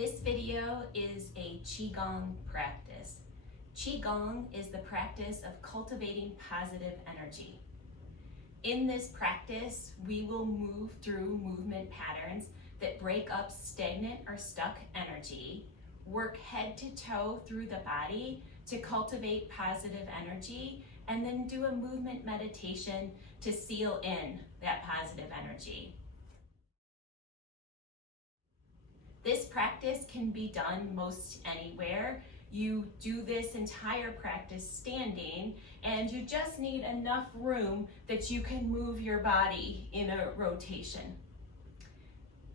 This video is a Qigong practice. Qigong is the practice of cultivating positive energy. In this practice, we will move through movement patterns that break up stagnant or stuck energy, work head to toe through the body to cultivate positive energy, and then do a movement meditation to seal in that positive energy. This practice can be done most anywhere. You do this entire practice standing, and you just need enough room that you can move your body in a rotation.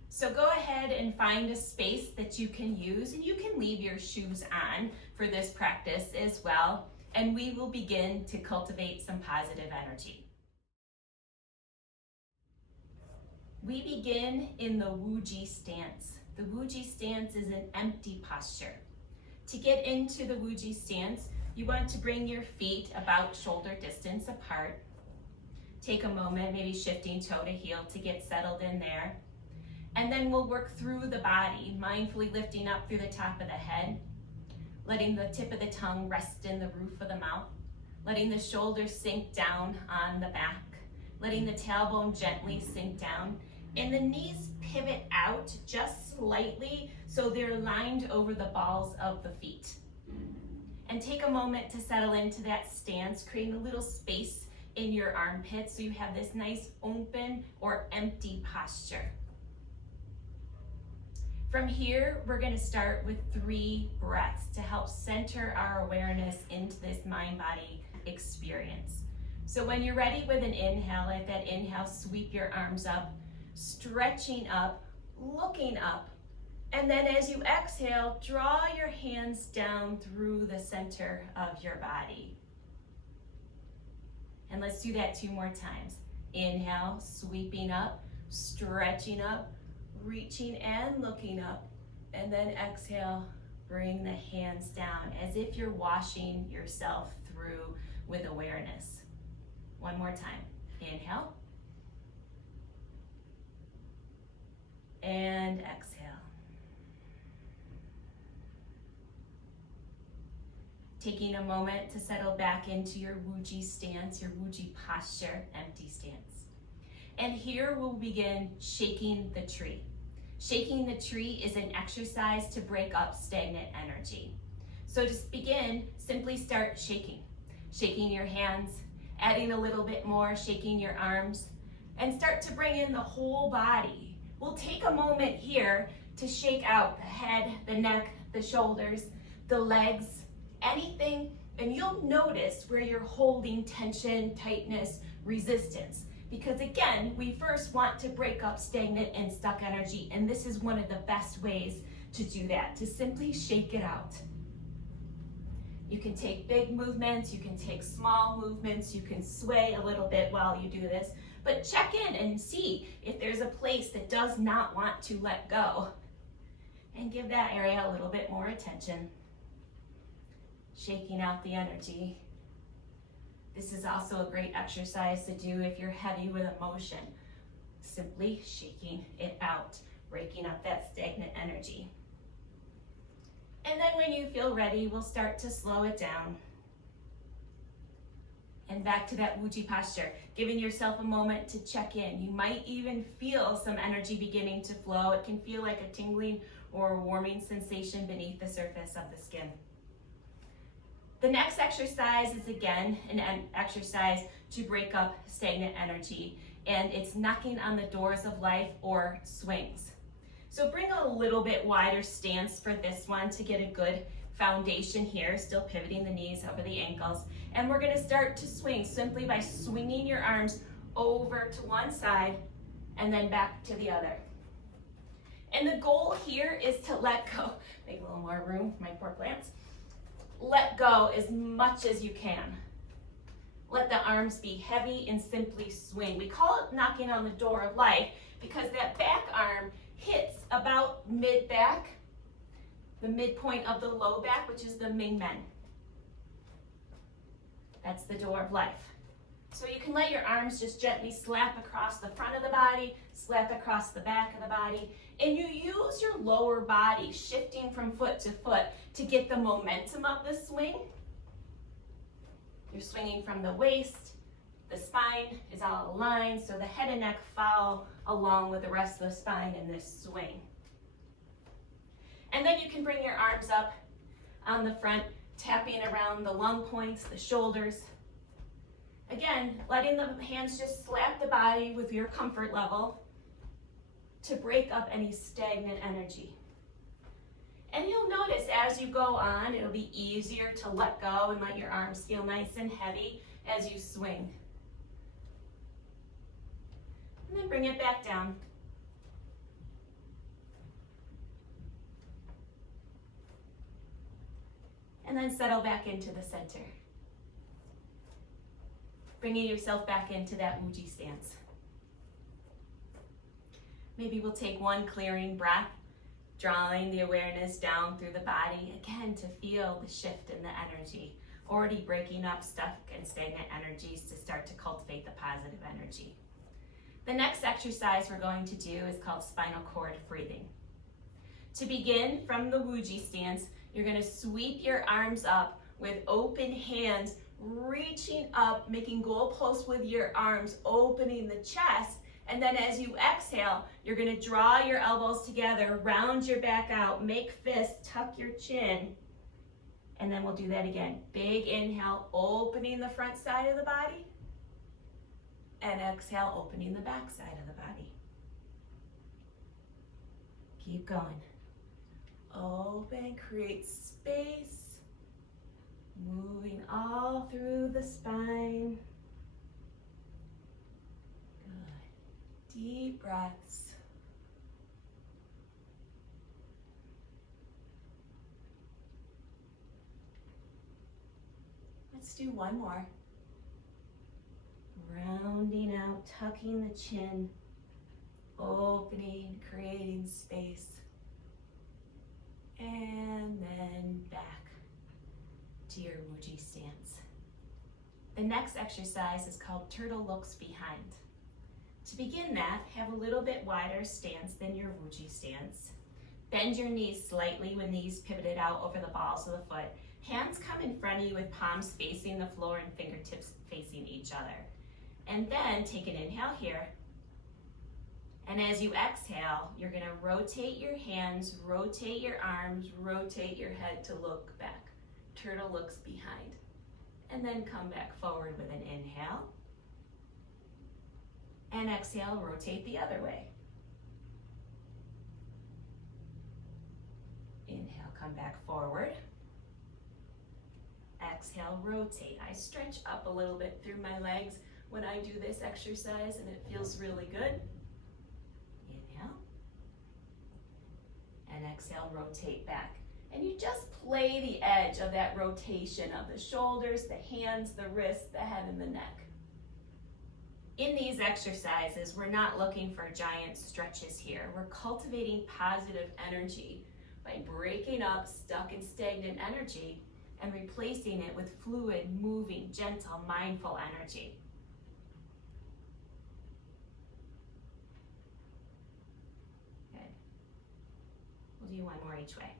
So go ahead and find a space that you can use, and you can leave your shoes on for this practice as well, and we will begin to cultivate some positive energy. We begin in the Wuji stance. The Wuji stance is an empty posture. To get into the Wuji stance, you want to bring your feet about shoulder distance apart. Take a moment, maybe shifting toe to heel to get settled in there. And then we'll work through the body, mindfully lifting up through the top of the head, letting the tip of the tongue rest in the roof of the mouth, letting the shoulders sink down on the back, letting the tailbone gently sink down, and the knees pivot out just slightly so they're lined over the balls of the feet. And take a moment to settle into that stance, creating a little space in your armpits so you have this nice open or empty posture. From here, we're going to start with 3 breaths to help center our awareness into this mind-body experience. So when you're ready with an inhale, let that inhale sweep your arms up, stretching up, looking up, and then as you exhale, draw your hands down through the center of your body. And let's do that 2 more times. Inhale, sweeping up, stretching up, reaching and looking up, and then exhale, bring the hands down as if you're washing yourself through with awareness. 1 more time. Inhale. And exhale. Taking a moment to settle back into your Wuji stance, your Wuji posture, empty stance. And here we'll begin shaking the tree. Shaking the tree is an exercise to break up stagnant energy. So to begin, simply start shaking. Shaking your hands, adding a little bit more, shaking your arms, and start to bring in the whole body. We'll take a moment here to shake out the head, the neck, the shoulders, the legs, anything, and you'll notice where you're holding tension, tightness, resistance. Because again, we first want to break up stagnant and stuck energy, and this is one of the best ways to do that, to simply shake it out. You can take big movements, you can take small movements, you can sway a little bit while you do this, but check in and see if there's a place that does not want to let go, and give that area a little bit more attention. Shaking out the energy. This is also a great exercise to do if you're heavy with emotion. Simply shaking it out, breaking up that stagnant energy. And then when you feel ready, we'll start to slow it down. And back to that Wuji posture, giving yourself a moment to check in. You might even feel some energy beginning to flow. It can feel like a tingling or a warming sensation beneath the surface of the skin. The next exercise is again an exercise to break up stagnant energy, and it's knocking on the doors of life or swings. So bring a little bit wider stance for this one to get a good foundation here, still pivoting the knees over the ankles. And we're gonna start to swing simply by swinging your arms over to one side and then back to the other. And the goal here is to let go. Make a little more room for my poor plants. Let go as much as you can. Let the arms be heavy and simply swing. We call it knocking on the door of life because that back arm hits about mid-back, the midpoint of the low back, which is the Ming Men. That's the door of life. So you can let your arms just gently slap across the front of the body, slap across the back of the body, and you use your lower body shifting from foot to foot to get the momentum of the swing. You're swinging from the waist, the spine is all aligned, so the head and neck follow along with the rest of the spine in this swing. And then you can bring your arms up on the front, tapping around the lung points, the shoulders. Again, letting the hands just slap the body with your comfort level to break up any stagnant energy. And you'll notice as you go on, it'll be easier to let go and let your arms feel nice and heavy as you swing. And then bring it back down. And then settle back into the center. Bringing yourself back into that Wuji stance. Maybe we'll take one clearing breath, drawing the awareness down through the body, again, to feel the shift in the energy, already breaking up stuck and stagnant energies to start to cultivate the positive energy. The next exercise we're going to do is called spinal cord breathing. To begin from the Wuji stance, you're going to sweep your arms up with open hands, reaching up, making goalposts with your arms, opening the chest. And then as you exhale, you're going to draw your elbows together, round your back out, make fists, tuck your chin. And then we'll do that again. Big inhale, opening the front side of the body. And exhale, opening the back side of the body. Keep going. Open, create space. Moving all through the spine. Good. Deep breaths. Let's do one more. Rounding out, tucking the chin, opening, creating space. And then back to your Wuji stance. The next exercise is called Turtle Looks Behind. To begin that, have a little bit wider stance than your Wuji stance. Bend your knees slightly with knees pivoted out over the balls of the foot. Hands come in front of you with palms facing the floor and fingertips facing each other. And then take an inhale here. And as you exhale, you're going to rotate your hands, rotate your arms, rotate your head to look back. Turtle looks behind. And then come back forward with an inhale. And exhale, rotate the other way. Inhale, come back forward. Exhale, rotate. I stretch up a little bit through my legs when I do this exercise, and it feels really good. Inhale. And exhale, rotate back. And you just play the edge of that rotation of the shoulders, the hands, the wrists, the head, and the neck. In these exercises, we're not looking for giant stretches here. We're cultivating positive energy by breaking up stuck and stagnant energy and replacing it with fluid, moving, gentle, mindful energy. Good. We'll do one more each way.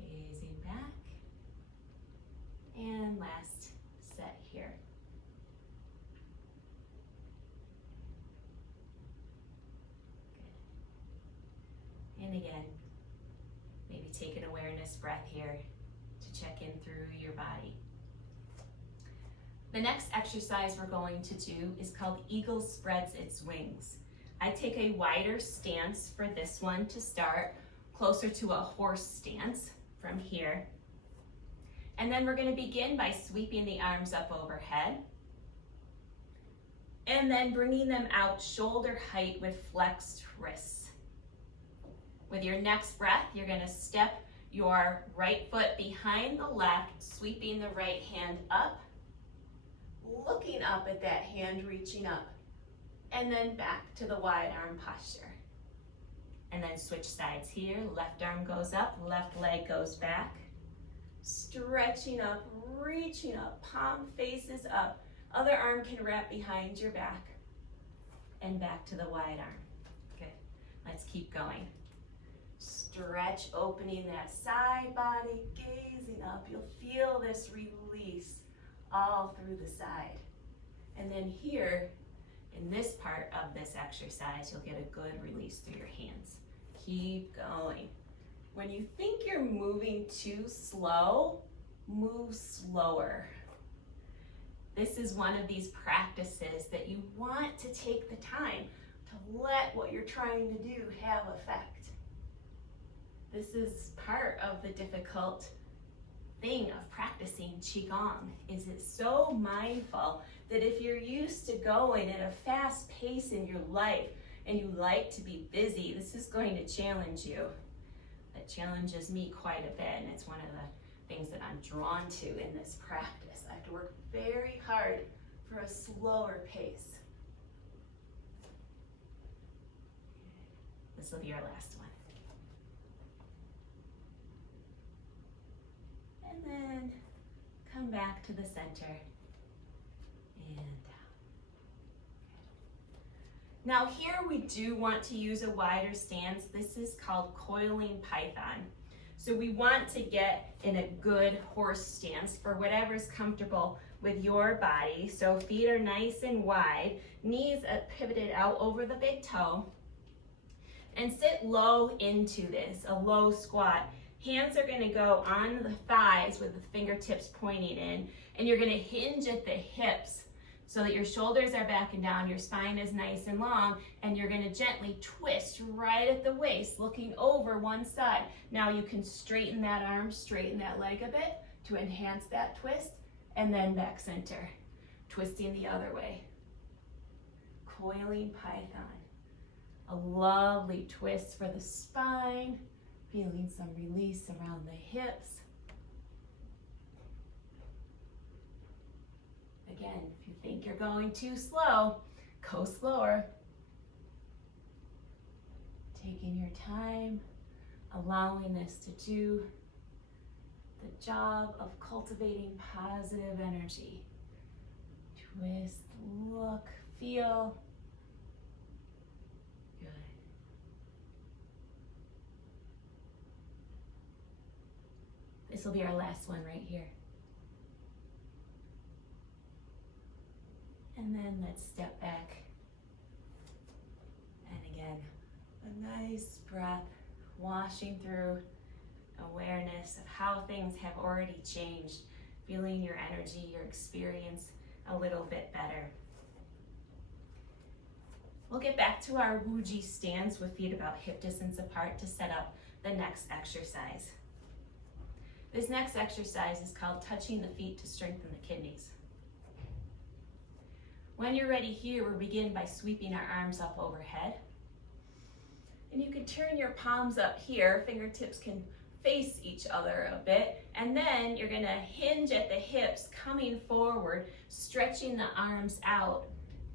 Gazing back. And last set here. Good. And again, maybe take an awareness breath here to check in through your body. The next exercise we're going to do is called Eagle Spreads Its Wings. I take a wider stance for this one to start, closer to a horse stance from here. And then we're going to begin by sweeping the arms up overhead. And then bringing them out shoulder height with flexed wrists. With your next breath, you're going to step your right foot behind the left, sweeping the right hand up, looking up at that hand, reaching up, and then back to the wide arm posture. And then switch sides here. Left arm goes up, left leg goes back. Stretching up, reaching up, palm faces up. Other arm can wrap behind your back and back to the wide arm. Good. Let's keep going. Stretch, opening that side body, gazing up. You'll feel this release all through the side. And then here, in this part of this exercise, you'll get a good release through your hands. Keep going. When you think you're moving too slow, move slower. This is one of these practices that you want to take the time to let what you're trying to do have effect. This is part of the difficult thing of practicing Qigong, is it's so mindful that if you're used to going at a fast pace in your life and you like to be busy, this is going to challenge you. That challenges me quite a bit, and it's one of the things that I'm drawn to in this practice. I have to work very hard for a slower pace. This will be our last one. And then come back to the center and down. Now here we do want to use a wider stance. This is called coiling python. So we want to get in a good horse stance for whatever's comfortable with your body. So feet are nice and wide, knees are pivoted out over the big toe, and sit low into this, a low squat. Hands are gonna go on the thighs with the fingertips pointing in, and you're gonna hinge at the hips so that your shoulders are back and down, your spine is nice and long, and you're gonna gently twist right at the waist, looking over one side. Now you can straighten that arm, straighten that leg a bit to enhance that twist, and then back center, twisting the other way. Coiling python. A lovely twist for the spine, feeling some release around the hips. Again, if you think you're going too slow, go slower. Taking your time, allowing this to do the job of cultivating positive energy. Twist, look, feel. Good. This will be our last one right here. And then let's step back. And again, a nice breath, washing through awareness of how things have already changed, feeling your energy, your experience a little bit better. We'll get back to our Wuji stance with feet about hip distance apart to set up the next exercise. This next exercise is called touching the feet to strengthen the kidneys. When you're ready here, we'll begin by sweeping our arms up overhead. And you can turn your palms up here, fingertips can face each other a bit, and then you're gonna hinge at the hips, coming forward, stretching the arms out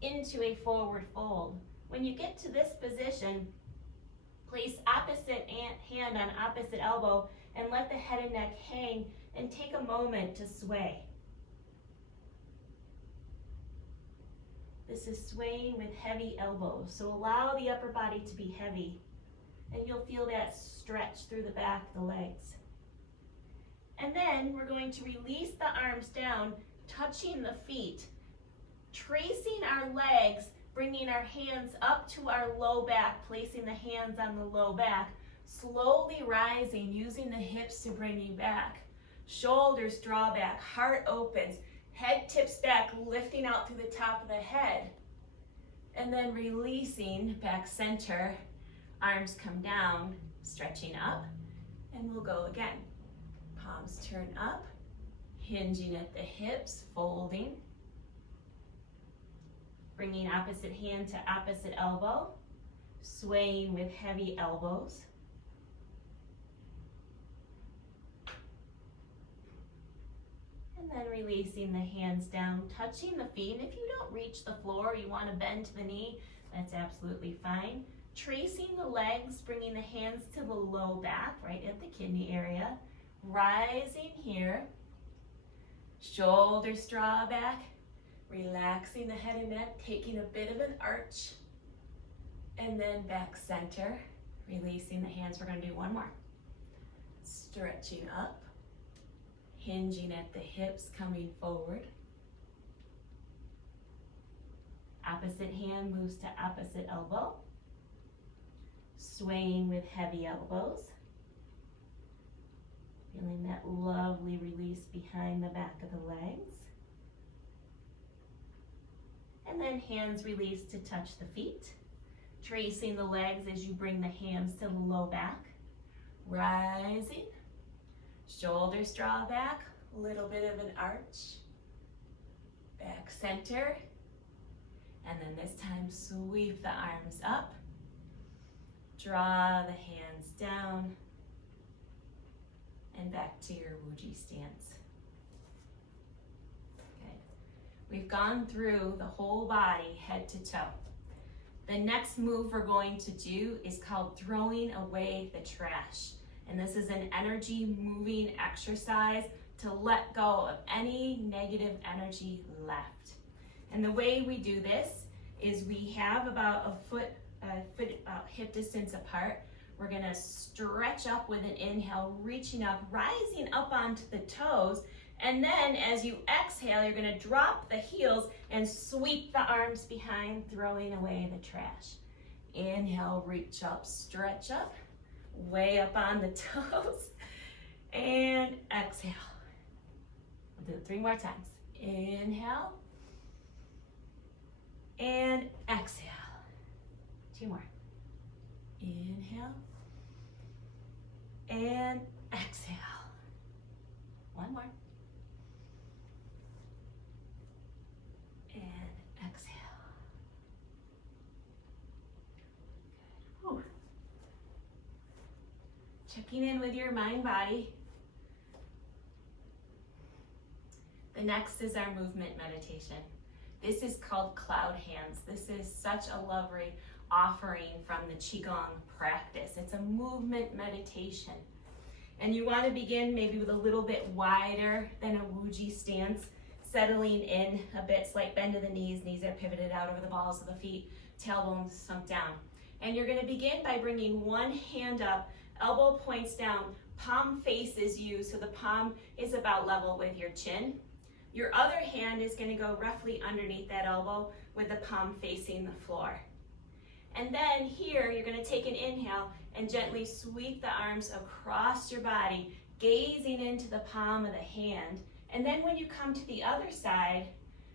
into a forward fold. When you get to this position, place opposite hand on opposite elbow and let the head and neck hang, and take a moment to sway. This is swaying with heavy elbows, so allow the upper body to be heavy, and you'll feel that stretch through the back of the legs. And then we're going to release the arms down, touching the feet, tracing our legs, bringing our hands up to our low back, placing the hands on the low back, slowly rising, using the hips to bring you back. Shoulders draw back, heart opens, head tips back, lifting out through the top of the head. And then releasing back center, arms come down, stretching up, and we'll go again. Palms turn up, hinging at the hips, folding. Bringing opposite hand to opposite elbow, swaying with heavy elbows. And then releasing the hands down, touching the feet. And if you don't reach the floor, you want to bend to the knee, that's absolutely fine. Tracing the legs, bringing the hands to the low back, right at the kidney area. Rising here, shoulders draw back, relaxing the head and neck, taking a bit of an arch, and then back center, releasing the hands. We're going to do one more. Stretching up, hinging at the hips, coming forward. Opposite hand moves to opposite elbow, swaying with heavy elbows. Feeling that lovely release behind the back of the legs. And then hands release to touch the feet. Tracing the legs as you bring the hands to the low back. Rising. Shoulders draw back. A little bit of an arch. Back center. And then this time sweep the arms up. Draw the hands down. And back to your Wuji stance. Okay. We've gone through the whole body, head to toe. The next move we're going to do is called throwing away the trash. And this is an energy moving exercise to let go of any negative energy left. And the way we do this is we have about a foot hip distance apart. We're gonna stretch up with an inhale, reaching up, rising up onto the toes. And then as you exhale, you're gonna drop the heels and sweep the arms behind, throwing away the trash. Inhale, reach up, stretch up, way up on the toes. And exhale. We'll do it 3 more times. Inhale. And exhale. 2 more. Inhale. And exhale. 1 more. And exhale. Good. Whew. Checking in with your mind body. The next is our movement meditation. This is called cloud hands. This is such a lovely offering from the Qigong practice. It's a movement meditation. And you want to begin maybe with a little bit wider than a Wuji stance, settling in a bit, slight bend of the knees are pivoted out over the balls of the feet, tailbone sunk down. And you're going to begin by bringing one hand up, elbow points down, palm faces you, so the palm is about level with your chin. Your other hand is going to go roughly underneath that elbow with the palm facing the floor. And then here, you're going to take an inhale and gently sweep the arms across your body, gazing into the palm of the hand. And then when you come to the other side,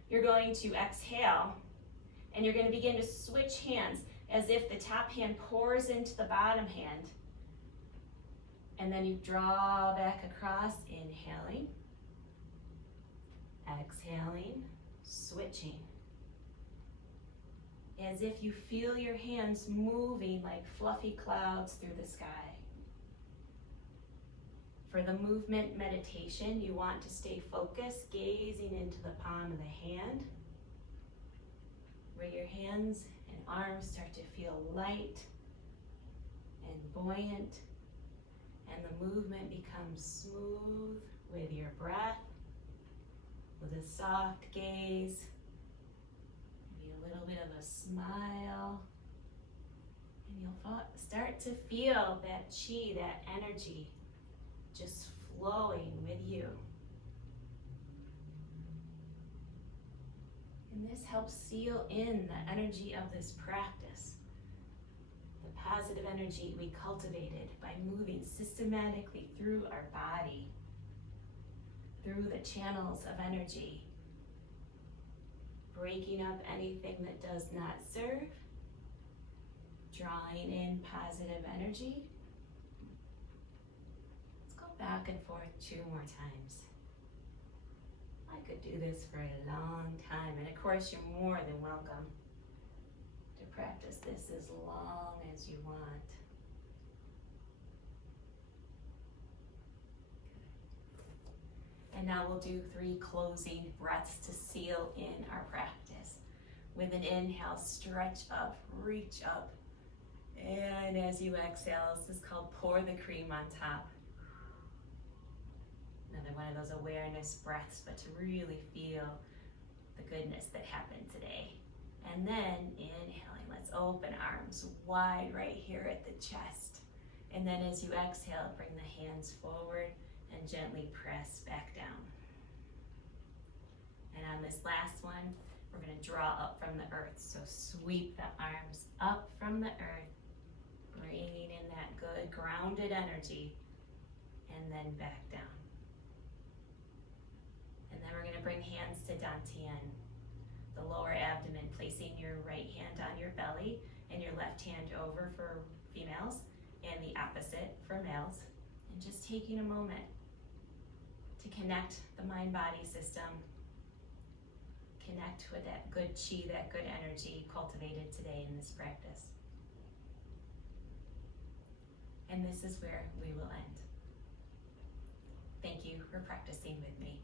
you're going to exhale, and you're going to begin to switch hands as if the top hand pours into the bottom hand. And then you draw back across, inhaling, exhaling, switching. As if you feel your hands moving like fluffy clouds through the sky. For the movement meditation, you want to stay focused, gazing into the palm of the hand, where your hands and arms start to feel light and buoyant, and the movement becomes smooth with your breath, with a soft gaze, maybe a little bit of a smile, and you'll start to feel that chi, that energy, just flowing with you. And this helps seal in the energy of this practice, the positive energy we cultivated by moving systematically through our body, through the channels of energy, breaking up anything that does not serve, drawing in positive energy. Let's go back and forth 2 more times. I could do this for a long time, and of course you're more than welcome to practice this as long as you want. And now we'll do 3 closing breaths to seal in our practice. With an inhale, stretch up, reach up. And as you exhale, this is called pour the cream on top. Another one of those awareness breaths, but to really feel the goodness that happened today. And then inhaling, let's open arms wide right here at the chest. And then as you exhale, bring the hands forward and gently press back down. And on this last one, we're going to draw up from the earth. So sweep the arms up from the earth, bringing in that good grounded energy, and then back down. And then we're going to bring hands to Dantian, the lower abdomen, placing your right hand on your belly and your left hand over for females and the opposite for males. And just taking a moment to connect the mind-body system, connect with that good chi, that good energy cultivated today in this practice. And this is where we will end. Thank you for practicing with me.